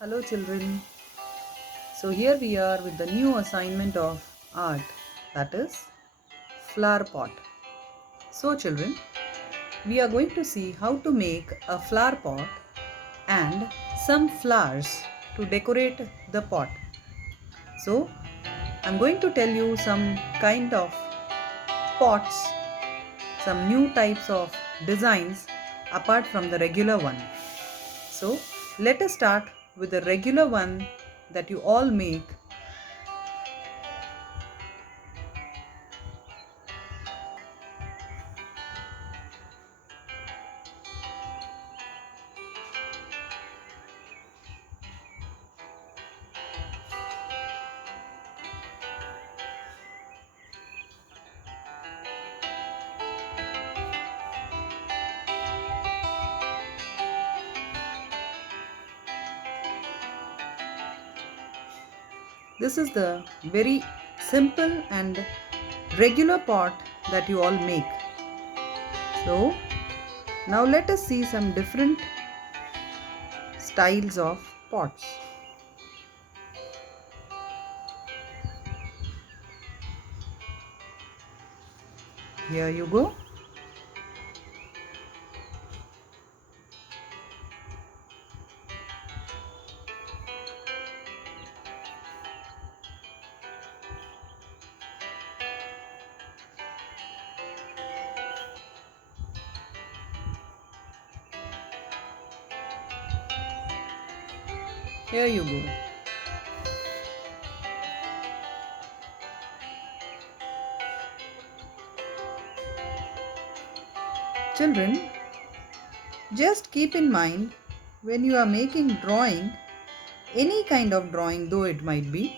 Hello children. So here we are with the new assignment of art, that is flower pot. So children, we are going to see how to make a flower pot and some flowers to decorate the pot. So I'm going to tell you some kind of pots, some new types of designs apart from the regular one. So let us start with the regular one that you all make. This is the very simple and regular pot that you all make. So now let us see some different styles of pots. Here you go. Here you go. Children, just keep in mind when you are making drawing, any kind of drawing though it might be,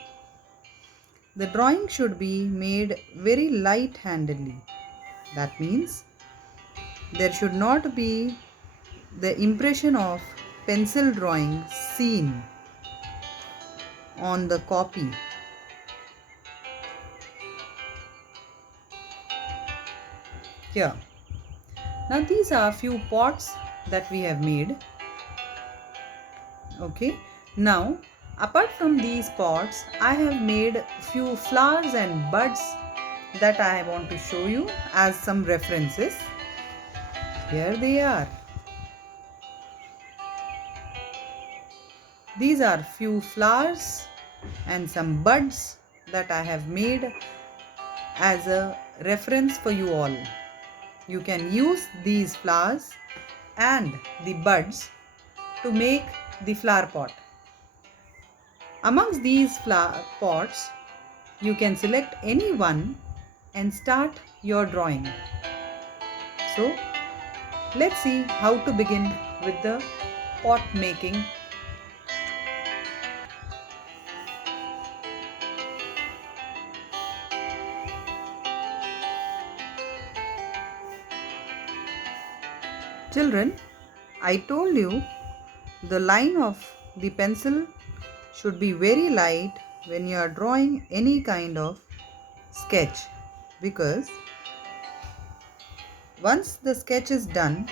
the drawing should be made very light handedly. That means there should not be the impression of pencil drawing seen on the copy. Here. Now these are few pots that we have made. Okay. Now apart from these pots, I have made few flowers and buds that I want to show you as some references. Here they are. These are few flowers and some buds that I have made as a reference for you all. You can use these flowers and the buds to make the flower pot. Amongst these flower pots, you can select any one and start your drawing. So, let's see how to begin with the pot making. Children, I told you the line of the pencil should be very light when you are drawing any kind of sketch, because once the sketch is done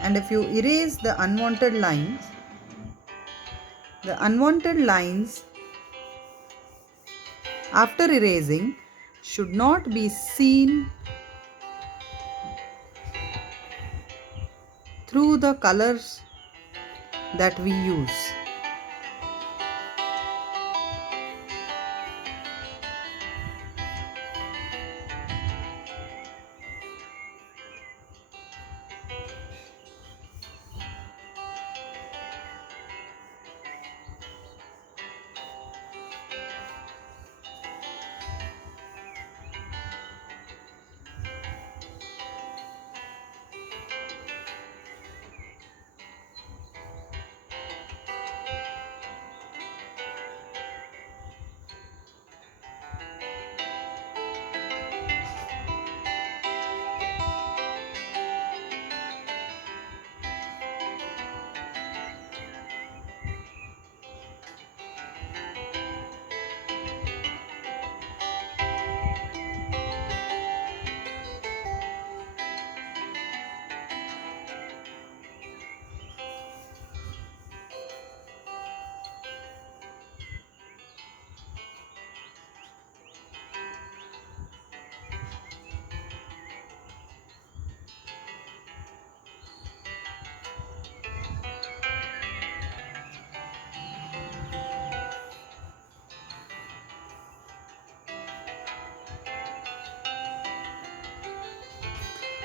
and if you erase the unwanted lines after erasing should not be seen through the colors that we use.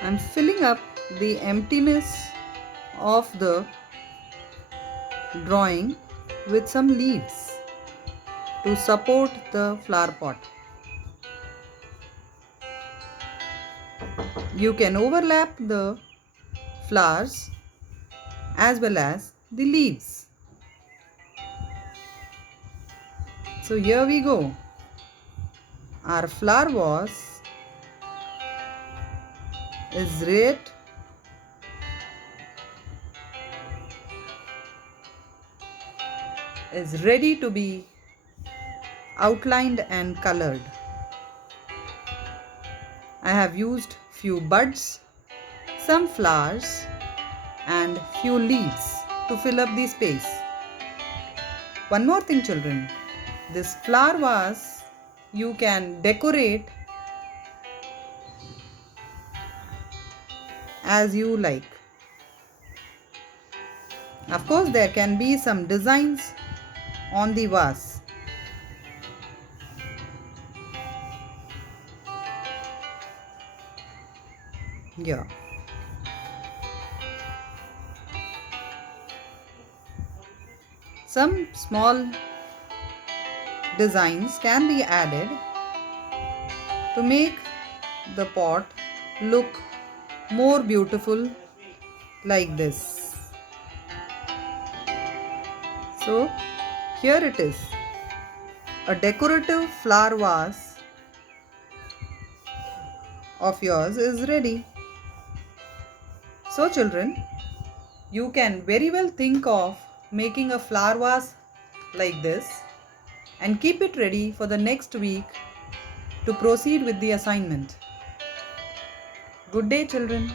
I'm filling up the emptiness of the drawing with some leaves to support the flower pot. You can overlap the flowers as well as the leaves. So here we go. Our flower vase is ready to be outlined and colored. I have used few buds, some flowers and few leaves to fill up the space. One more thing, children, this flower vase you can decorate as you like. Of course, there can be some designs on the vase. Yeah. Some small designs can be added to make the pot look more beautiful like this. So here it is. A decorative flower vase of yours is ready. So children, you can very well think of making a flower vase like this and keep it ready for the next week to proceed with the assignment. Good day, children.